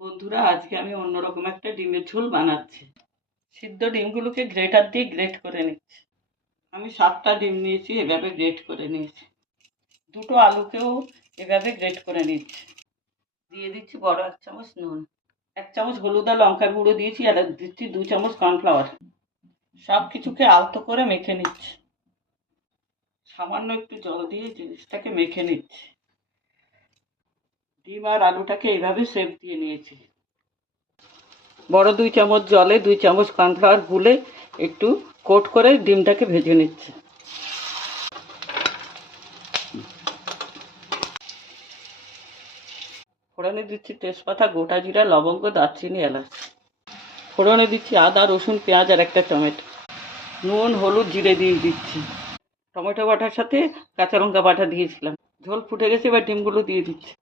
বন্ধুরা, আজকে আমি অন্যরকম একটা ডিমের ঝোল বানাচ্ছি। সিদ্ধ ডিমগুলোকে গ্রেটার দিয়ে গ্রেট করে নিচ্ছি। আমি 7টা ডিম নিয়েছি, এভাবে গ্রেট করে নিয়েছি। দুটো আলুকেও এভাবে গ্রেট করে নিচ্ছি। দিয়ে দিচ্ছি বড় 1 চামচ নুন, 1 চামচ হলুদ আর লঙ্কার গুঁড়ো দিয়েছি, আর দিচ্ছি 2 চামচ কর্নফ্লাওয়ার। সব কিছুকে আলতো করে মেখে নিচ্ছি। সামান্য একটু জল দিয়ে জিনিসটাকে মেখে নিচ্ছি। ডিম আর আলুটাকে এইভাবে শেপ দিয়ে নিয়েছি। বড় 2 চামচ জলে 2 চামচ কর্নফ্লাওয়ার গুলে একটু কোট করে ডিমটাকে ভেজে নিচ্ছে। ফোড়নে দিচ্ছি তেজপাতা, গোটা জিরা, লবঙ্গ, দারচিনি, এলাচ। ফোড়নে দিচ্ছি আদা, রসুন, পেঁয়াজ আর একটা টমেটো। নুন, হলুদ, জিরে দিয়ে দিচ্ছি। টমেটো বাটার সাথে কাঁচা লঙ্কা বাটা দিয়েছিলাম। ঝোল ফুটে গেছে, এবার ডিমগুলো দিয়ে দিচ্ছি।